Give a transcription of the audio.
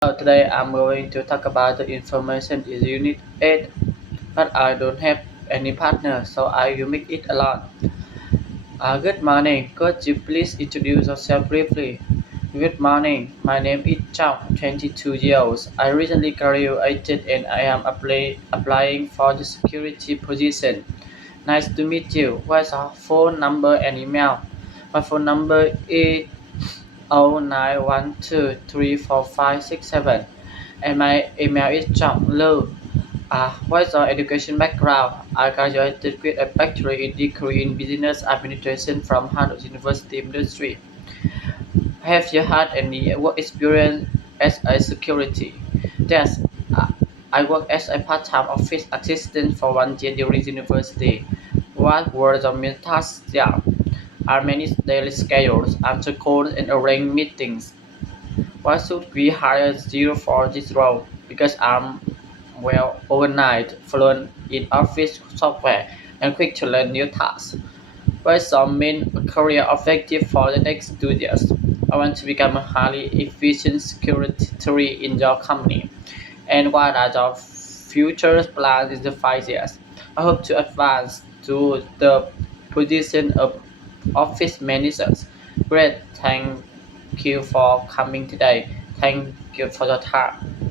Today I'm going to talk about the information in Unit 8, but I don't have any partner, so I will make it alone. Good morning. Could you please introduce yourself briefly? Good morning. My name is Chang, 22 years. I recently graduated and I am applying for the security position. Nice to meet you. What's your phone number and email? My phone number is 09123456 and my email is chonglu. What's your education background? I graduated with a bachelor's degree in business administration from Harvard University Industry. Have you had any work experience as a security? Yes, uh, I worked as a part-time office assistant for 1 year during university. What were the main tasks there? I managed daily schedules, answer calls, and arrange meetings. Why should we hire you for this role? Because I'm well organized, fluent in office software, and quick to learn new tasks. What's some main career objective for the next 2 years? I want to become a highly efficient secretary in your company. And what are your future plans in the 5 years? I hope to advance to the position of office manager. Great, thank you for coming today. Thank you for your time.